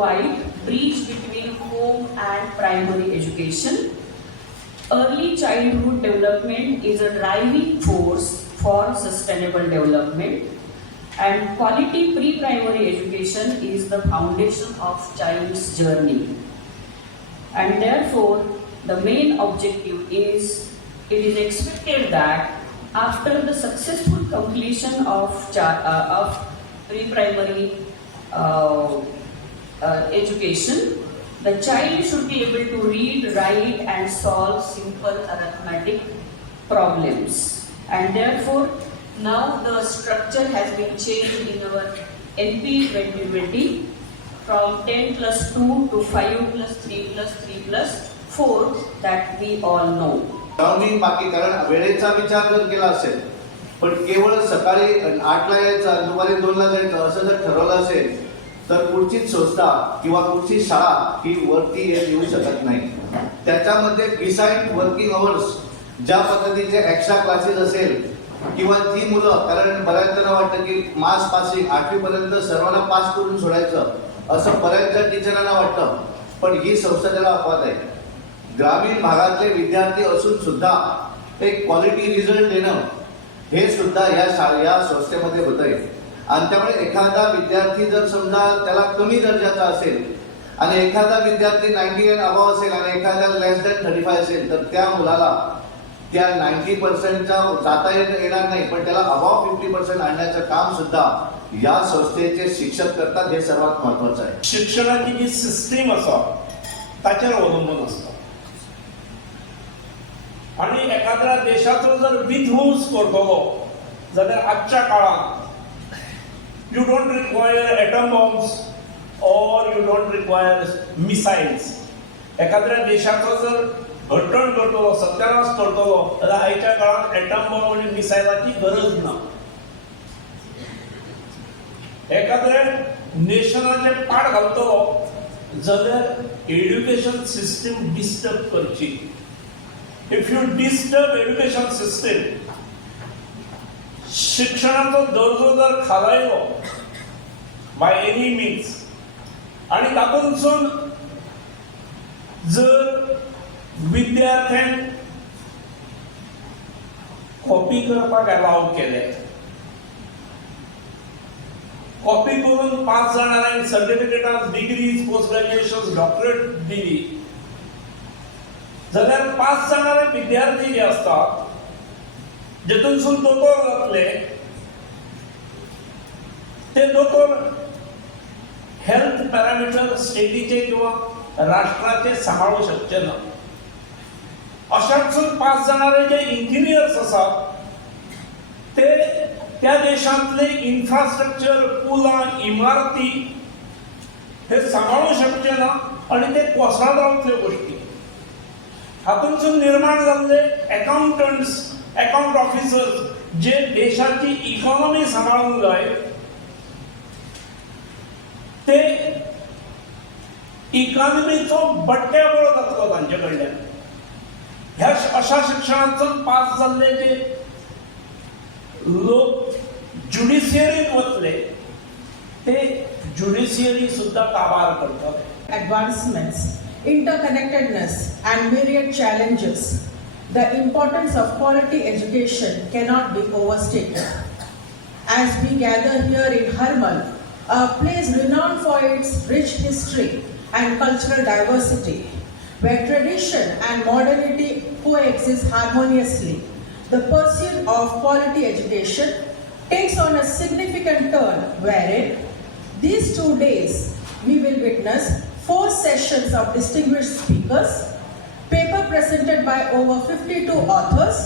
provide bridge between home and primary education. Early childhood development is a driving force for sustainable development, and quality pre-primary education is the foundation of child's journey. And therefore, the main objective is, it is expected that after the successful completion of pre-primary education, the child should be able to read, write and solve simple arithmetic problems. And therefore, now the structure has been changed in our NP 2020 from 10 plus 2 to 5 plus 3 plus 3 plus 4 that we all know. ग्रामीण बाकी कारण वेळेचा विचार जर केला असेल पण केवळ सकाळी 8ला यायचं दुपारी 2ला जायचं असं जर ठरवलं असेल तर पुढचीच संस्था किंवा पुढची शाळा ही वरती येऊ शकत नाही. त्याच्यामध्ये डिसाईड वर्किंग अवर्स ज्या पद्धतीचे एक्स्ट्रा क्लासेस असेल किंवा ती मुलं, कारण बऱ्याच जणांना वाटतं की मास पासिंग 8वी पर्यंत सर्वांना पास करून सोडायचं असं बऱ्याचशा टीचरांना वाटतं, पण ही संस्था त्याला अपवाद आहे. ग्रामीण भागातले विद्यार्थी असून सुद्धा एक क्वालिटी रिझल्ट देणं हे सुद्धा या संस्थेमध्ये होत आहे. आणि त्यामुळे एखादा विद्यार्थी जर समजा त्याला कमी दर्जाचा असेल आणि एखादा विद्यार्थी 99 अबाव असेल आणि एखादा लेस दॅन 35 असेल तर त्या मुलाला त्या 90%चा जाता येणार नाही, पण त्याला अबाव 50% आणण्याचं काम सुद्धा या संस्थेचे शिक्षक करतात. हे सर्वात महत्वाचं आहे. शिक्षणाची जी सिस्टीम असा ताचेर अवलंबून असता आणि एखाद्या देशाचो जर विध्वंस करतलो जाल्यार आजच्या काळात you don't require atom bombs or you don't require missiles. एखाद्या देशाचो जर घट्टण करतलो, सत्यानाश करतलो जाल्यार आयच्या काळात एटम बॉम्ब आणि मिसायलाची गरज ना. एखाद्या नेशनाचे पाड घालतलो जाल्यार एड्युकेशन सिस्टम डिस्टर्ब करची. If you disturb education system, शिक्षणाचो दर्जो जर खालायलो बाय एनी मीन्स आणि तातूंतसून जर विद्यार्थ्यांक कॉपी करपाक अलाव केले, कॉपी करून पास जाणाऱ्यांक सर्टिफिकेटां, डिग्रीज, पोस्ट ग्रॅज्युएशन, डॉक्टरेट दिली जाल्यार पास जाणारे विद्यार्थी जे असतात जेतूनसून दोतोर जातले ते दोतोर हेल्थ पॅरामिटर स्टेटीचे किंवा राष्ट्राचे सांभाळू शकचे ना. अशातसून पास जाणारे जे इंजिनियर्स असतात ते त्या देशांतले इन्फ्रास्ट्रक्चर, पुलां, इमारती हे सांभाळू शकचे ना आणि ते कोसळत रावतल्यो गोष्टी. हातूंतसून निर्माण जाल्ले अकाउंटंट्स, अकाउंट ऑफिसर्स जे देशाची इकॉनॉमी सांभाळूंक जाय ते इकॉनॉमीचो बट्ट्याबळ जातलो तांचे कडल्यान. ह्या अशा शिक्षणांतून पास जाल्ले जे लोक ज्युडिशियरीत वतले ते ज्युडिशियरी सुद्धा काबार करतात. Advancements, interconnectedness and myriad challenges, the importance of quality education cannot be overstated. As we gather here in Harmal, a place renowned for its rich history and cultural diversity, where tradition and modernity coexist harmoniously, the pursuit of quality education takes on a significant turn, wherein these 2 days we will witness 4 sessions of distinguished speakers, paper presented by over 52 authors,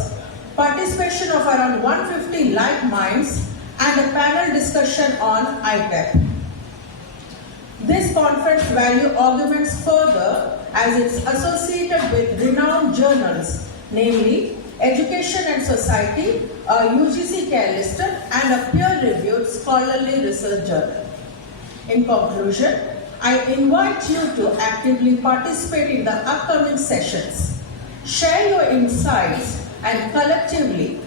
participation of around 150 like minds, and a panel discussion on ITEP. This conference value augments further as it's associated with renowned journals, namely Education and Society, a UGC care listed, and a peer-reviewed scholarly research journal. In conclusion, I invite you to actively participate in the upcoming sessions. Share your insights and collectively